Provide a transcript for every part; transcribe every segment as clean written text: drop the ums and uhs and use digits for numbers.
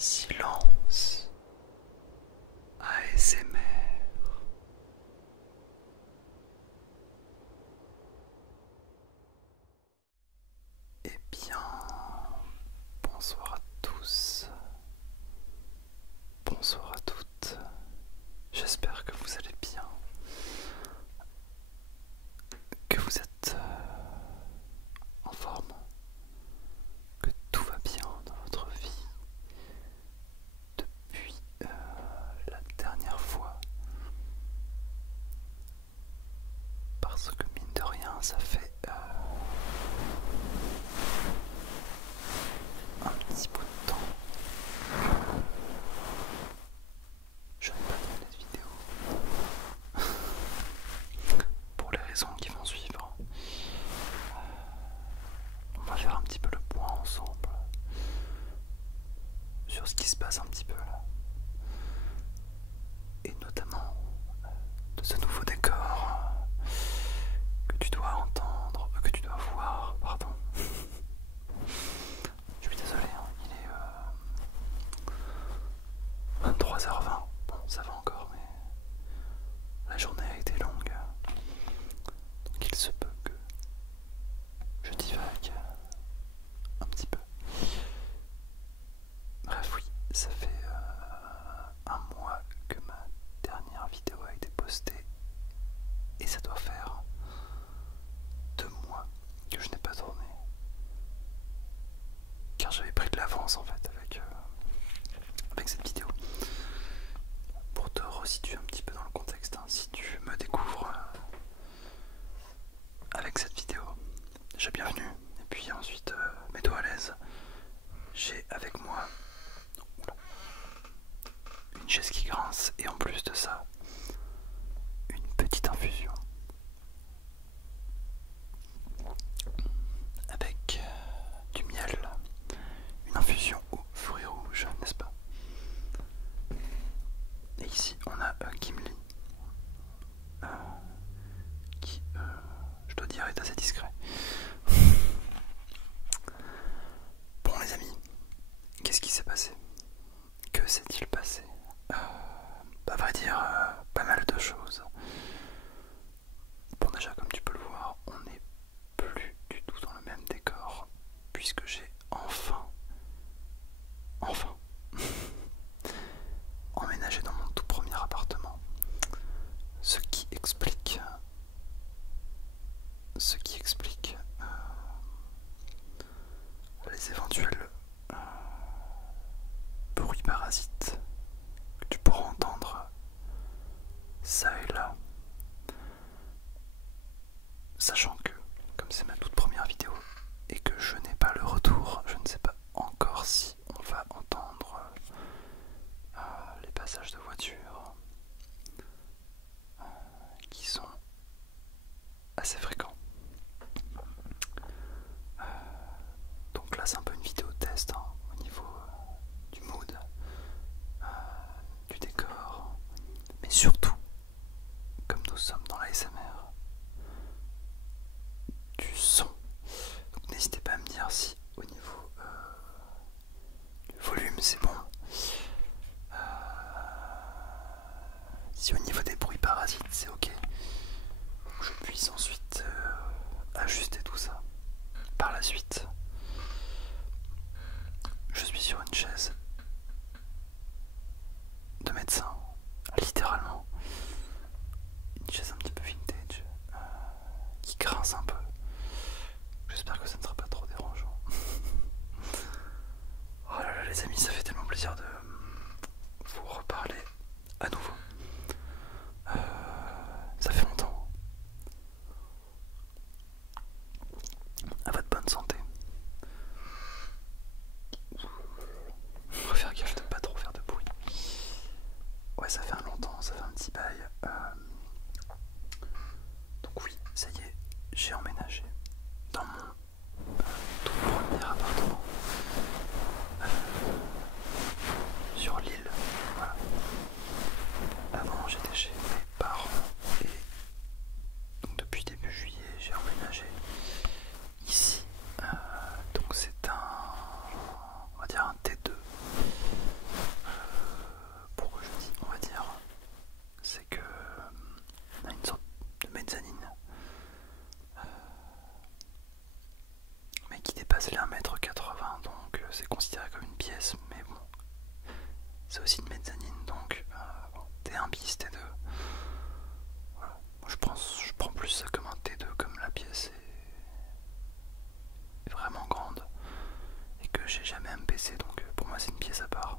Silence ASMR. Eh bien, bonsoir à tous, bonsoir à toutes, j'espère que vous allez bien, que vous êtes en forme, que tout va bien dans votre vie depuis la dernière fois, parce que mine de rien ça fait un petit bout de temps que je n'ai pas tourné de vidéo pour les raisons qui vont suivre. On va faire un petit peu le point ensemble sur ce qui se passe un petit peu là, et notamment de ce nouveau décor que tu dois entendre, que tu dois voir, pardon. Je suis désolé, hein, il est 23h20, bon ça va encore, mais la journée a été longue, donc il se peut que je divague un petit peu. Bref, oui, ça fait un mois que ma dernière vidéo a été postée et ça doit faire 2 mois que je n'ai pas tourné, car j'avais pris de l'avance en fait avec cette vidéo. Pour te resituer un petit peu dans le contexte, hein, si tu me découvres avec cette vidéo, déjà bienvenue, et puis ensuite mets-toi à l'aise. J'ai avec moi une chaise qui grince et en plus de ça une petite infusion avec du miel, une infusion aux fruits rouges, n'est-ce pas? Et ici on a Gimli qui, je dois dire, est assez discret. Bon les amis, qu'est-ce qui s'est passé? Que s'est-il passé? À vrai dire, pas mal de choses. Bon déjà, comme tu peux le voir, on n'est plus du tout dans le même décor, puisque j'ai enfin emménagé dans mon tout premier appartement. Ce qui explique les éventuels bruits parasites que tu pourras entendre ça et là, sachant que comme c'est ma toute première vidéo et que je n'ai pas le retour, je ne sais pas encore si on va entendre les passages de voitures qui sont assez fréquents. Donc là c'est un peu une vidéo test, hein, au niveau du mood, du décor, mais surtout, comme nous sommes dans l'ASMR, du son. Donc n'hésitez pas à me dire si au niveau du volume c'est bon, si au niveau des bruits parasites c'est ok, pour que je puisse ensuite ajuster tout ça. Par la suite, je suis sur une chaise de médecin, littéralement une chaise un petit peu vintage, qui grince un peu. J'espère que ça ne sera pas trop dérangeant. Oh là là les amis, ça fait tellement plaisir de vous reparler à nouveau. Ça fait longtemps. À votre bonne santé. On va faire gaffe de pas trop faire de bruit. Ouais, ça fait un longtemps, ça fait un petit bail. Donc oui, ça y est, j'ai emménagé dans mon tout premier appartement sur l'île. Voilà. Avant j'étais chez mes parents et donc depuis début juillet j'ai emménagé ici. Donc c'est un, on va dire un T2 j'ai jamais à me baisser, donc pour moi c'est une pièce à part.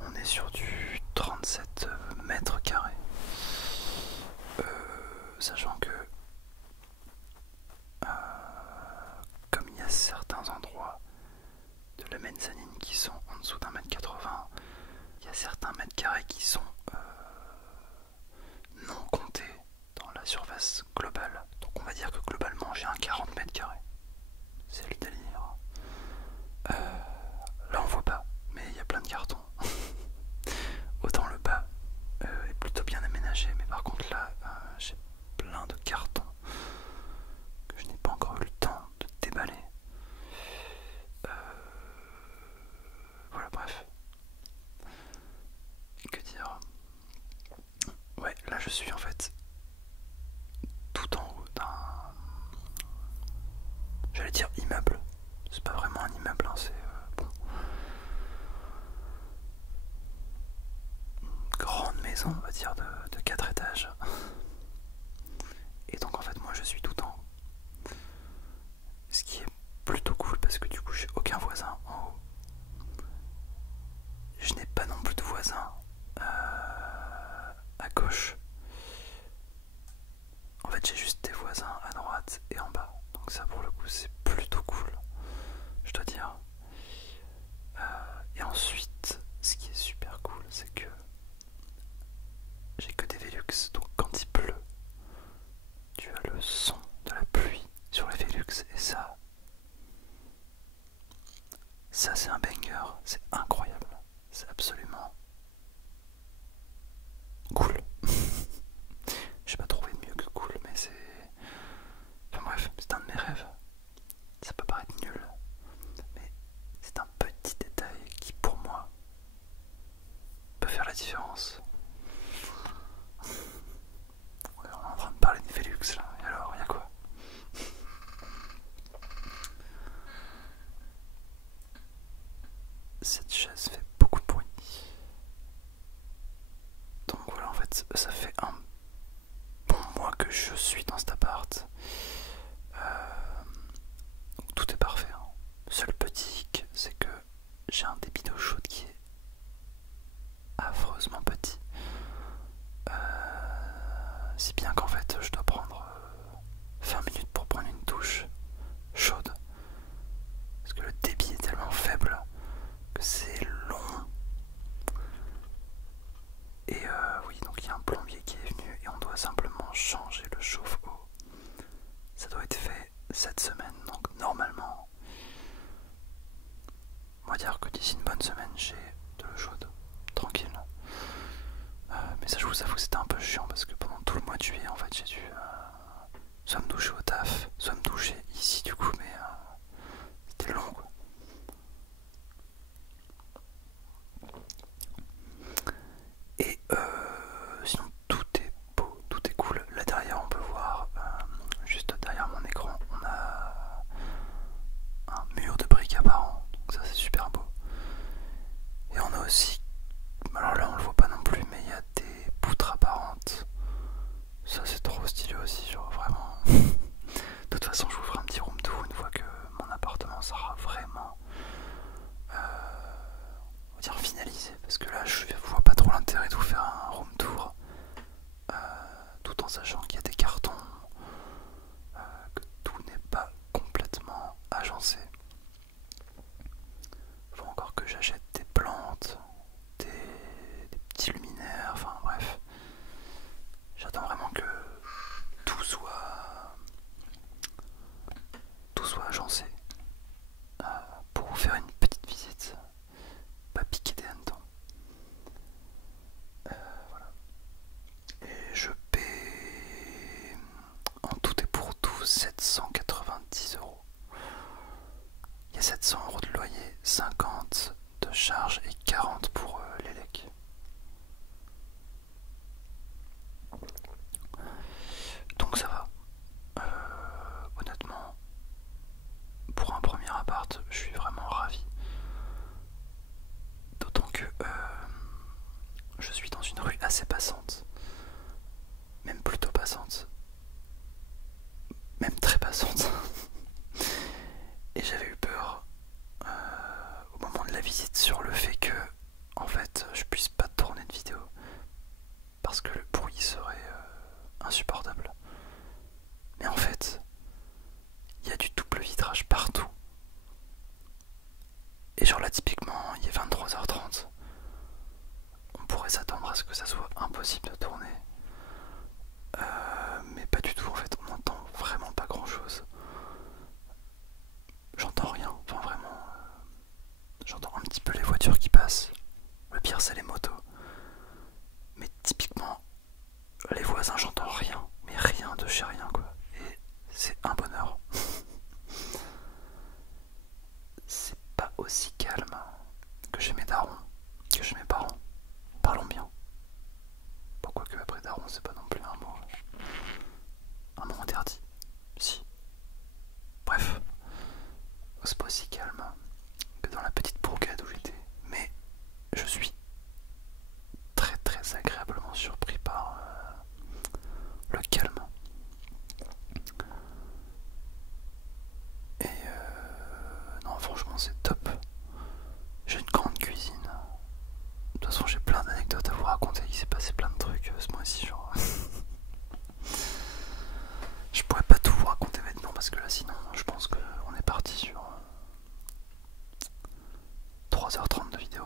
On est sur du 37 mètres carrés. Sachant que comme il y a certains endroits de la mezzanine qui sont en dessous d'un mètre 80, il y a certains mètres carrés qui sont non comptés dans la surface globale. Donc on va dire que globalement j'ai un 40 mètres carrés. C'est le délire. Là on voit pas, mais il y a plein de cartons. Autant le bas est plutôt bien aménagé, mais par contre là j'ai plein de cartons que je n'ai pas encore eu le temps de déballer. Voilà, bref. Que dire? Ouais, là je suis en fait tout en haut d'un... J'allais dire immeuble. C'est pas vraiment un immeuble, hein, c'est bon. Une grande maison, on va dire, de 4 étages. Et donc en fait moi je suis tout en haut. Ce qui est plutôt cool parce que du coup j'ai aucun voisin en haut. Je n'ai pas non plus de voisin à gauche. En fait j'ai juste des voisins à droite et en bas. Donc ça pour le coup c'est plutôt cool, je dois dire. Et ensuite ce qui est super cool c'est que j'ai que des Velux. Donc quand il pleut tu as le son de la pluie sur les Velux et ça c'est un banger, c'est incroyable, c'est absolument cool. J'ai pas trouvé mieux que cool, mais c'est... Enfin bref, c'est un de mes rêves. Ça peut paraître nul, mais c'est un petit détail qui pour moi peut faire la différence. Ouais, on est en train de parler des Velux là, et alors, y'a quoi? Cette chaise fait beaucoup de bruit. Donc voilà, en fait, ça fait un bon mois que je suis dans cet appart. Donc tout est parfait, hein. Seul petit hic, c'est que j'ai un débit d'eau chaude qui est affreusement petit. Si bien qu'en fait, je dois prendre 20 minutes pour prendre une douche chaude. Parce que le débit est tellement faible que c'est long. Et oui, donc il y a un plombier qui est venu et on doit simplement changer le chauffe-eau. Ça doit être fait cette semaine, donc normalement, on va dire que d'ici une bonne semaine, j'ai de l'eau chaude, tranquille. Mais ça, je vous avoue que c'était un peu chiant parce que pendant tout le mois de juillet, en fait, j'ai dû soit me doucher au taf, soit me doucher ici du coup, mais c'était long quoi. Et sinon tout est beau, tout est cool. Là derrière on peut voir, juste derrière mon écran, on a un mur de briques apparent, donc ça c'est super beau. Et on a aussi, alors là on le voit pas non plus, mais il y a des poutres apparentes. Ça c'est trop stylé aussi, genre vraiment. De toute façon je vous ferai un petit room tour une fois que mon appartement sera vraiment on va dire finalisé, parce que là je vois pas trop l'intérêt de vous faire un room tour tout en sachant qu'il y a des cartons, que tout n'est pas complètement agencé. Faut encore que j'achète des plantes, des petits luminaires, enfin bref. J'attends vraiment que tout soit agencé pour vous faire une petite visite, pas piquer des hannetons. Voilà. Et je paie en tout et pour tout 790 €. Il y a 700 € de loyer, 50 de charges et 40 pour l'élec. Donc ça va. Honnêtement, pour un premier appart, je suis vraiment ravi. D'autant que je suis dans une rue assez passante. Même plutôt passante. Même très passante. Et j'avais eu peur Et genre là typiquement il est 23h30. On pourrait s'attendre à ce que ça soit impossible de tourner. Mais pas du tout en fait, on n'entend vraiment pas grand chose. J'entends rien, enfin vraiment. J'entends un petit peu les voitures qui passent. Le pire c'est les motos. Mais typiquement, les voisins j'entends rien. Mais rien de chez rien quoi. Et c'est un bonheur. C'est pas aussi calme que chez mes darons, que chez mes parents. Parlons bien. Pourquoi que après daron c'est pas non plus un mot interdit. Si. Bref. C'est pas aussi calme que dans la petite bourgade où j'étais. Mais je suis très très agréablement surpris par le calme. Et non franchement c'est top. J'ai une grande cuisine. De toute façon j'ai plein d'anecdotes à vous raconter. Il s'est passé plein de trucs ce mois-ci genre. Je pourrais pas tout vous raconter maintenant parce que là sinon je pense qu'on est parti sur 3h30 de vidéo.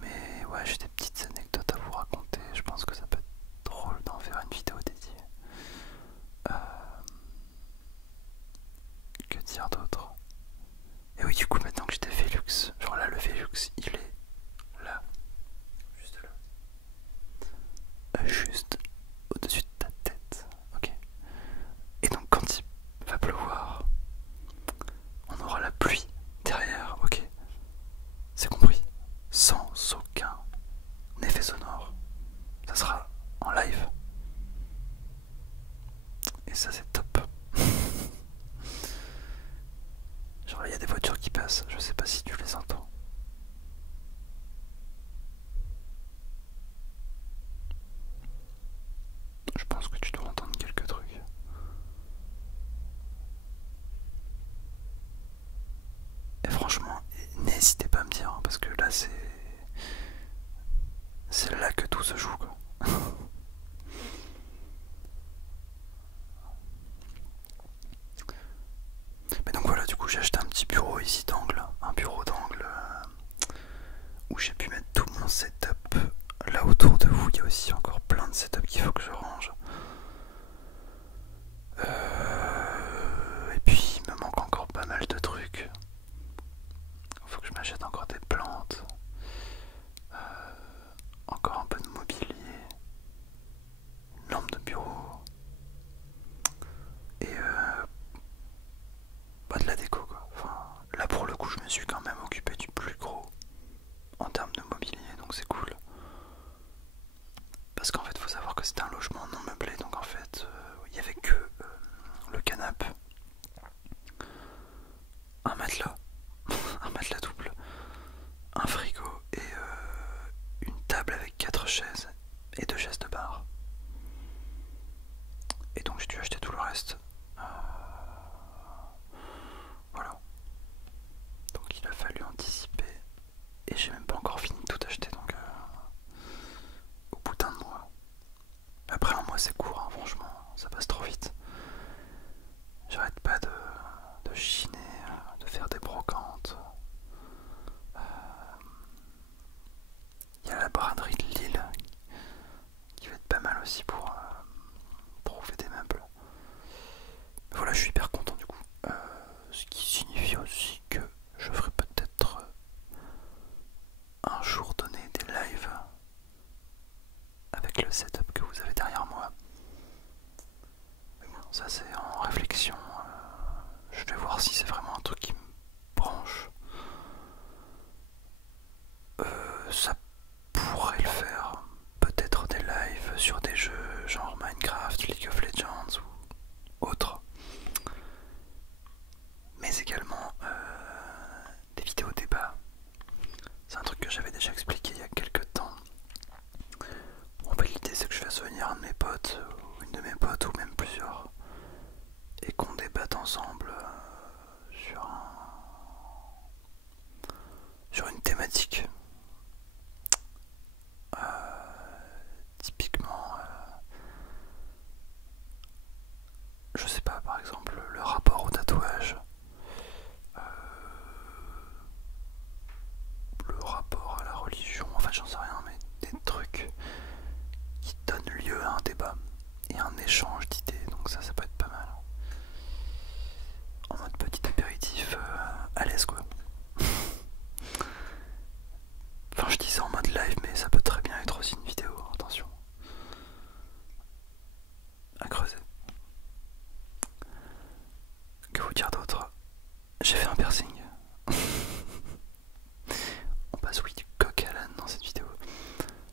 Mais ouais j'ai des petites anecdotes à vous raconter. Je pense que ça peut être drôle d'en faire une vidéo dédiée. Que dire d'autre? Et oui du coup maintenant que j'ai des Velux, genre là le Velux il est là. Juste là. Juste au-dessus de ta tête. Ok. Et donc quand il va pleuvoir, on aura la pluie derrière, ok. C'est compris. Sans aucun effet sonore. Ça sera en live. Et ça c'est top. Genre il y a des voitures qui passent, je sais pas si tu les entends. Je pense que tu dois entendre quelques trucs. Et franchement, n'hésitez pas à me dire, hein, parce que là c'est là que tout se joue quoi. Mais donc voilà, du coup j'ai acheté un petit bureau ici d'angle, un bureau d'angle où j'ai pu mettre tout mon setup. Là autour de vous, il y a aussi encore plein de setup qu'il faut que je range. Et puis il me manque encore pas mal de trucs. Faut que je m'achète encore des plantes. Encore un peu de mobilier. Une lampe de bureau. Et pas de la déco quoi. Enfin, là pour le coup je me suis quand même occupé du plus gros en termes de mobilier, donc c'est cool. Parce qu'en fait faut savoir que c'était un logement non meublé, donc en fait il n'y avait que le canapé, un matelas, un matelas double, un frigo et une table avec 4 chaises et 2 chaises de bar. Et donc j'ai dû acheter tout le reste. Voilà. Donc il a fallu anticiper. Et j'ai même pas encore fini de tout acheter, donc au bout d'un mois. Après un mois c'est court, hein, franchement, ça passe trop vite. J'arrête pas de chiner, de faire des brocantes. Il y a la braderie de Lille qui va être pas mal aussi pour trouver des meubles. Voilà, je suis hyper content du coup. Ce qui signifie aussi que je ferai peut-être un jour donné des lives avec le setup que vous avez derrière moi. Mais bon, ça c'est en réflexion. Je vais voir si c'est vraiment un truc qui me branche. Ça pourrait le faire. Peut-être des lives sur des jeux genre Minecraft, League of Legends ou autres. Mais également des vidéos débats. C'est un truc que j'avais déjà expliqué il y a quelques temps. En fait l'idée c'est que à l'aise quoi. Enfin je dis ça en mode live mais ça peut très bien être aussi une vidéo, attention. À creuser. Que vous dire d'autre? J'ai fait un piercing. On passe oui du coq à l'âne dans cette vidéo.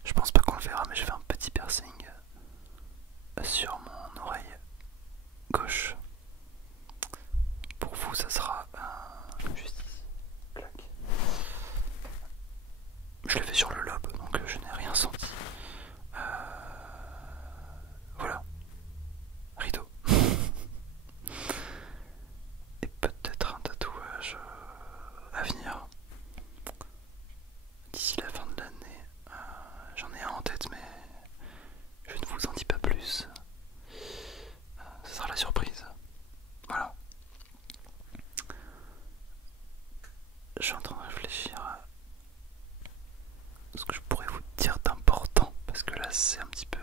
Je pense pas qu'on le verra mais j'ai fait un petit piercing sur mon oreille gauche. Pour vous ça sera juste ici. Clac. Je l'ai fait sur le lobe donc je n'ai rien senti. Voilà. Rideau. Et peut-être un tatouage à venir. D'ici la fin de l'année. J'en ai un en tête mais je ne vous en dis pas plus. Ce sera la surprise. Voilà. Je suis en train de réfléchir à ce que je pourrais vous dire d'important parce que là c'est un petit peu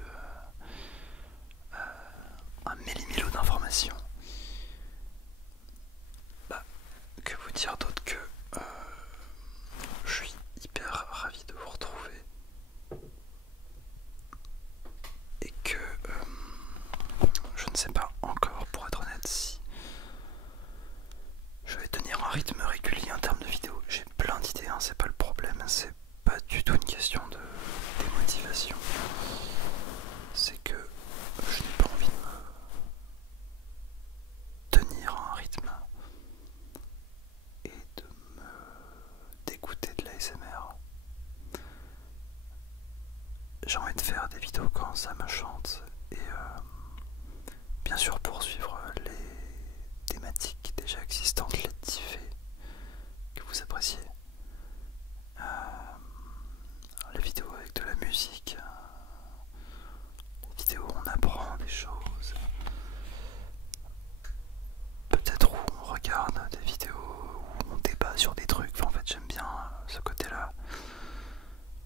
un méli-mélo d'informations. Bah, que vous dire d'autre que je suis hyper ravi de vous retrouver et que je ne sais pas encore, pour être honnête, si je vais tenir un rythme régulier en termes de vidéos. J'ai plein d'idées, hein, c'est pas le problème, c'est pas du tout une question de démotivation. C'est que je n'ai pas envie de me tenir un rythme et de me dégoûter de l'ASMR. J'ai envie de faire des vidéos quand ça me chante et bien sûr poursuivre les thématiques déjà existantes, les diffés que vous appréciez. Les vidéos avec de la musique, les vidéos où on apprend des choses, peut-être où on regarde des vidéos où on débat sur des trucs. Enfin, en fait j'aime bien ce côté là,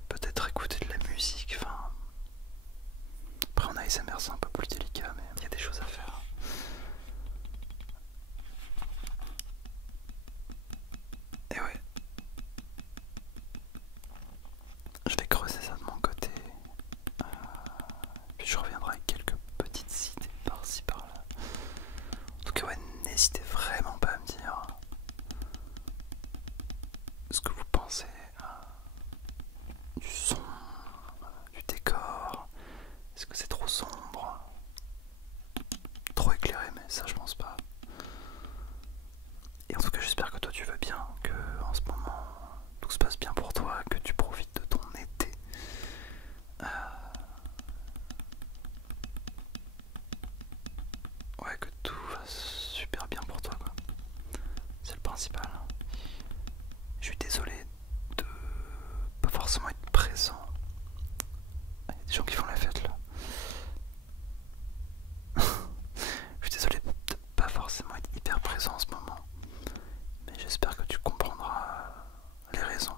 peut-être écouter de la musique. Enfin, après en ASMR c'est un peu plus délicat mais il y a des choses à faire. Et ouais, je vais creuser ça de mon côté. Puis je reviendrai avec quelques petites idées par-ci par-là. En tout cas ouais, n'hésitez vraiment pas à me dire ce que vous pensez du son, du décor. Est-ce que c'est trop sombre, trop éclairé? Mais ça je pense pas. Et en tout cas j'espère que toi tu vas bien, que en ce moment tout se passe bien pour toi, que tu profites de ton été. Ouais, que tout va super bien pour toi quoi. C'est le principal. Je suis désolé de pas forcément être présent. Il y a des gens qui font la fête là. Je suis désolé de pas forcément être hyper présent en ce moment. Mais j'espère que tu comprendras les raisons.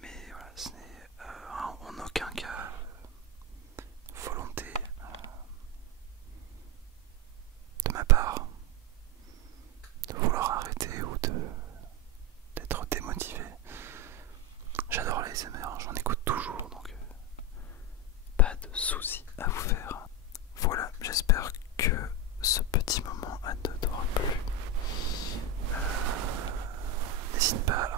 Mais voilà, ce n'est en aucun cas volonté de ma part de vouloir arrêter ou d'être démotivé. J'adore les ASMR, j'en écoute toujours donc pas de soucis à vous faire. Voilà, j'espère que ce petit moment à deux t'aura plu. N'hésite pas